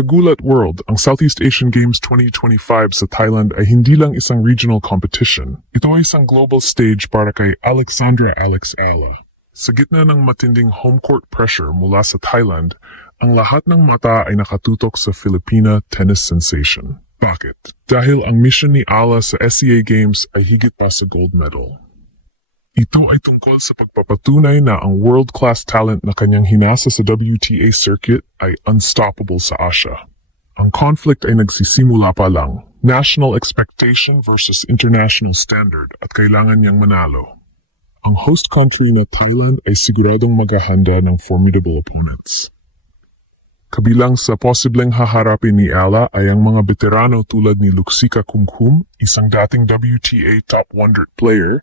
Kagulat World, ang Southeast Asian Games 2025 sa Thailand ay hindi lang isang regional competition. Ito ay isang global stage para kay Alexandra Alex Ala. Sa gitna ng matinding home court pressure mula sa Thailand, ang lahat ng mata ay nakatutok sa Filipina tennis sensation. Bakit? Dahil ang mission ni Ala sa SEA Games ay higit pa sa gold medal. Ito ay tungkol sa pagpapatunay na ang world-class talent na kanyang hinasa sa WTA circuit ay unstoppable sa Asia. Ang conflict ay nagsisimula pa lang. National expectation versus international standard at kailangan niyang manalo. Ang host country na Thailand ay siguradong maghahanda ng formidable opponents. Kabilang sa posibleng haharapin ni Ala ay ang mga veterano tulad ni Luxika Kumkum, isang dating WTA top 100 player,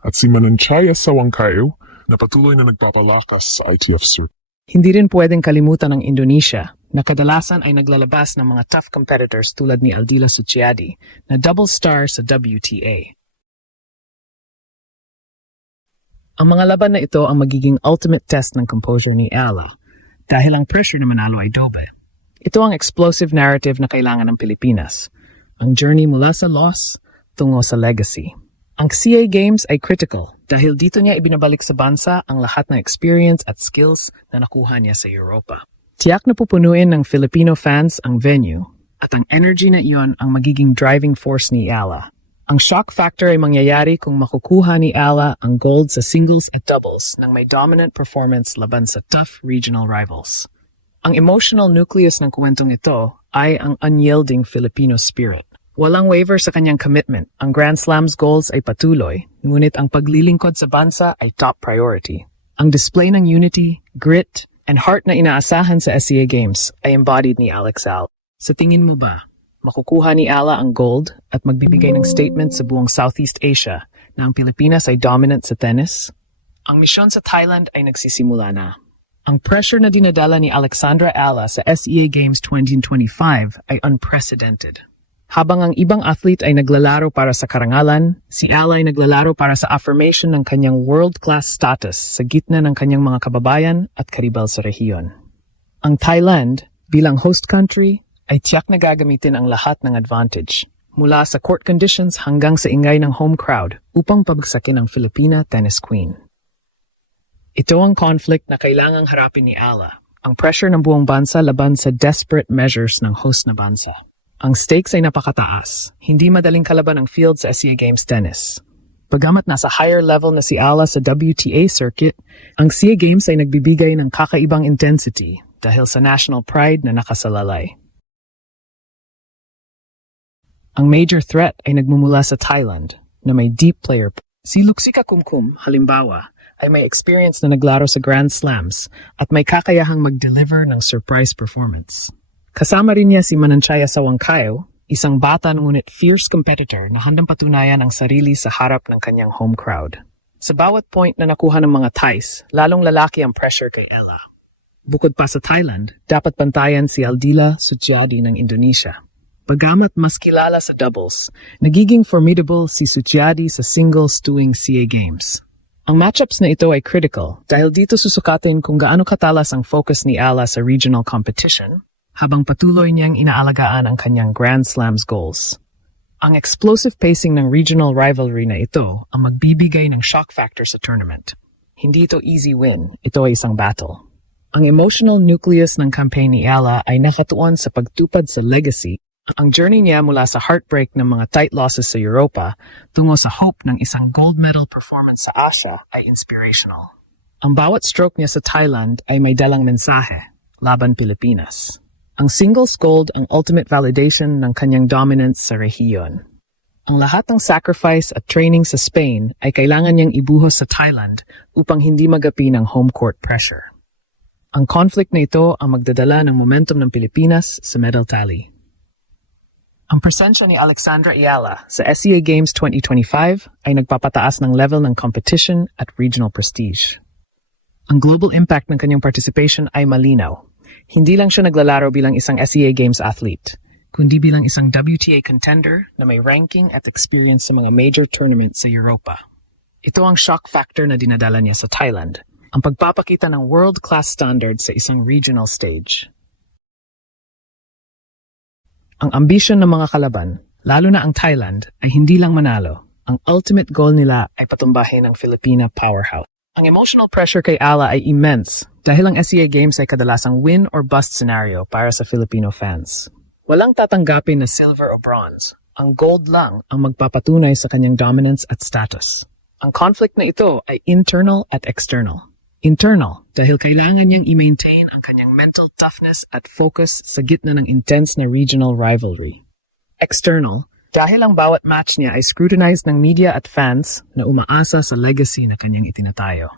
at si Mananchaya Sawangkayo na patuloy na nagpapalakas sa ITF circuit. Hindi rin pwedeng kalimutan ang Indonesia na kadalasan ay naglalabas ng mga tough competitors tulad ni Aldila Suciadi na double star sa WTA. Ang mga laban na ito ang magiging ultimate test ng composure ni Ala dahil ang pressure na manalo ay doble. Ito ang explosive narrative na kailangan ng Pilipinas, ang journey mula sa loss tungo sa legacy. Ang SEA Games ay critical dahil dito niya ibinabalik sa bansa ang lahat ng experience at skills na nakuha niya sa Europa. Tiyak na pupunuin ng Filipino fans ang venue at ang energy na iyon ang magiging driving force ni Ala. Ang shock factor ay mangyayari kung makukuha ni Ala ang gold sa singles at doubles nang may dominant performance laban sa tough regional rivals. Ang emotional nucleus ng kwentong ito ay ang unyielding Filipino spirit. Walang waiver sa kanyang commitment. Ang Grand Slams goals ay patuloy, ngunit ang paglilingkod sa bansa ay top priority. Ang display ng unity, grit, and heart na inaasahan sa SEA Games ay embodied ni Alex Al. Sa tingin mo ba, makukuha ni Ala ang gold at magbibigay ng statement sa buong Southeast Asia na ang Pilipinas ay dominant sa tennis? Ang misyon sa Thailand ay nagsisimula na. Ang pressure na dinadala ni Alexandra Ala sa SEA Games 2025 ay unprecedented. Habang ang ibang athlete ay naglalaro para sa karangalan, si Ala ay naglalaro para sa affirmation ng kanyang world-class status sa gitna ng kanyang mga kababayan at karibal sa rehiyon. Ang Thailand, bilang host country, ay tiyak na gagamitin ang lahat ng advantage, mula sa court conditions hanggang sa ingay ng home crowd upang pabagsakin ang Filipina tennis queen. Ito ang conflict na kailangang harapin ni Ala, ang pressure ng buong bansa laban sa desperate measures ng host na bansa. Ang stakes ay napakataas. Hindi madaling kalaban ang field sa SEA Games tennis. Bagamat nasa higher level na si Ala sa WTA circuit, ang SEA Games ay nagbibigay ng kakaibang intensity dahil sa national pride na nakasalalay. Ang major threat ay nagmumula sa Thailand na may deep player. Si Luxika Kumkum, halimbawa, ay may experience na naglaro sa Grand Slams at may kakayahang mag-deliver ng surprise performance. Kasama rin niya si Mananchaya Sawangkayo, isang bata ngunit fierce competitor na handang patunayan ang sarili sa harap ng kanyang home crowd. Sa bawat point na nakuha ng mga Thais, lalong lalaki ang pressure kay Ala. Bukod pa sa Thailand, dapat pantayan si Aldila Suciadi ng Indonesia. Bagamat mas kilala sa doubles, nagiging formidable si Suciadi sa singles tuwing SEA Games. Ang matchups na ito ay critical dahil dito susukatin kung gaano katalas ang focus ni Ala sa regional competition, habang patuloy niyang inaalagaan ang kanyang Grand Slams goals. Ang explosive pacing ng regional rivalry na ito ang magbibigay ng shock factor sa tournament. Hindi ito easy win, ito ay isang battle. Ang emotional nucleus ng campaign ni Ala ay nakatuon sa pagtupad sa legacy. Ang journey niya mula sa heartbreak ng mga tight losses sa Europa tungo sa hope ng isang gold medal performance sa Asia ay inspirational. Ang bawat stroke niya sa Thailand ay may dalang mensahe, laban Pilipinas. Ang singles gold ang ultimate validation ng kanyang dominance sa rehiyon. Ang lahat ng sacrifice at training sa Spain ay kailangan niyang ibuhos sa Thailand upang hindi magapi ng home court pressure. Ang conflict na ito ang magdadala ng momentum ng Pilipinas sa medal tally. Ang presensya ni Alexandra Ayala sa SEA Games 2025 ay nagpapataas ng level ng competition at regional prestige. Ang global impact ng kanyang participation ay malinaw. Hindi lang siya naglalaro bilang isang SEA Games athlete, kundi bilang isang WTA contender na may ranking at experience sa mga major tournaments sa Europa. Ito ang shock factor na dinadala niya sa Thailand, ang pagpapakita ng world-class standards sa isang regional stage. Ang ambisyon ng mga kalaban, lalo na ang Thailand, ay hindi lang manalo. Ang ultimate goal nila ay patumbahin ang Filipina powerhouse. Ang emotional pressure kay Ala ay immense dahil ang SEA Games ay kadalasang win or bust scenario para sa Filipino fans. Walang tatanggapin na silver o bronze. Ang gold lang ang magpapatunay sa kanyang dominance at status. Ang conflict na ito ay internal at external. Internal dahil kailangan niyang i-maintain ang kanyang mental toughness at focus sa gitna ng intense na regional rivalry. External dahil ang bawat match niya ay scrutinized ng media at fans na umaasa sa legacy na kanyang itinatayo.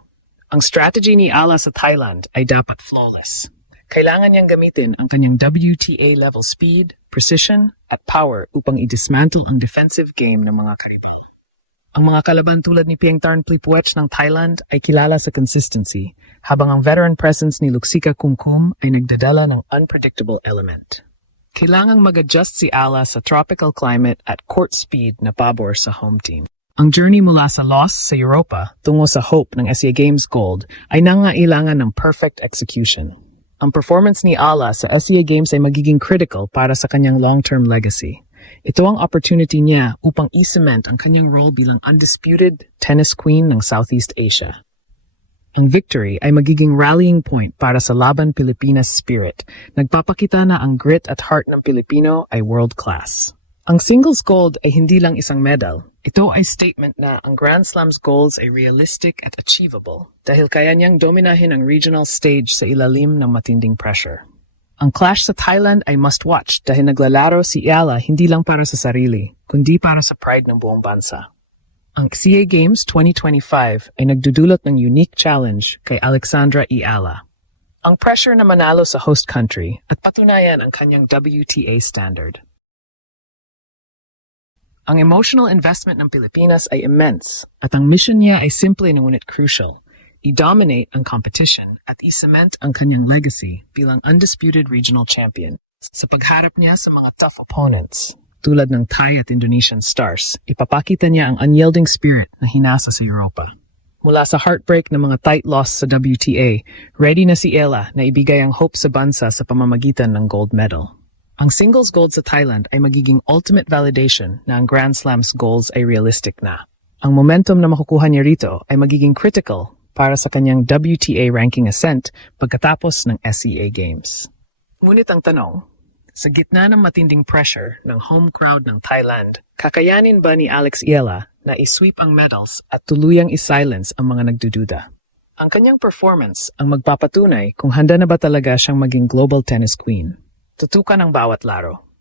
Ang strategy ni Ala sa Thailand ay dapat flawless. Kailangan niyang gamitin ang kanyang WTA-level speed, precision, at power upang i-dismantle ang defensive game ng mga karibal. Ang mga kalaban tulad ni Piengtarn Plipuech ng Thailand ay kilala sa consistency, habang ang veteran presence ni Luxika Kumkum ay nagdadala ng unpredictable element. Kailangang mag-adjust si Ala sa tropical climate at court speed na pabor sa home team. Ang journey mula sa loss sa Europa tungo sa hope ng SEA Games Gold ay nangailangan ng perfect execution. Ang performance ni Ala sa SEA Games ay magiging critical para sa kanyang long-term legacy. Ito ang opportunity niya upang i-cement ang kanyang role bilang undisputed tennis queen ng Southeast Asia. Ang victory ay magiging rallying point para sa Laban Pilipinas spirit. Nagpapakita na ang grit at heart ng Pilipino ay world-class. Ang singles gold ay hindi lang isang medal. Ito ay statement na ang Grand Slam's goals ay realistic at achievable dahil kaya niyang dominahin ang regional stage sa ilalim ng matinding pressure. Ang clash sa Thailand ay must-watch dahil naglalaro si Ala hindi lang para sa sarili, kundi para sa pride ng buong bansa. Ang SEA Games 2025 ay nagdudulot ng unique challenge kay Alexandra Ala. Ang pressure na manalo sa host country at patunayan ang kanyang WTA standard. Ang emotional investment ng Pilipinas ay immense at ang mission niya ay simple ngunit crucial. I-dominate ang competition at i-cement ang kanyang legacy bilang undisputed regional champion. Sa pagharap niya sa mga tough opponents, tulad ng Thai at Indonesian stars, ipapakita niya ang unyielding spirit na hinasa sa Europa. Mula sa heartbreak ng mga tight loss sa WTA, ready na si Ala na ibigay ang hope sa bansa sa pamamagitan ng gold medal. Ang singles gold sa Thailand ay magiging ultimate validation na ang Grand Slam's goals ay realistic na. Ang momentum na makukuha niya rito ay magiging critical para sa kanyang WTA ranking ascent pagkatapos ng SEA Games. Ngunit ang tanong, sa gitna ng matinding pressure ng home crowd ng Thailand, kakayanin ba ni Alex Ala na isweep ang medals at tuluyang isilence ang mga nagdududa? Ang kanyang performance ang magpapatunay kung handa na ba talaga siyang maging global tennis queen. Tutukan ang bawat laro.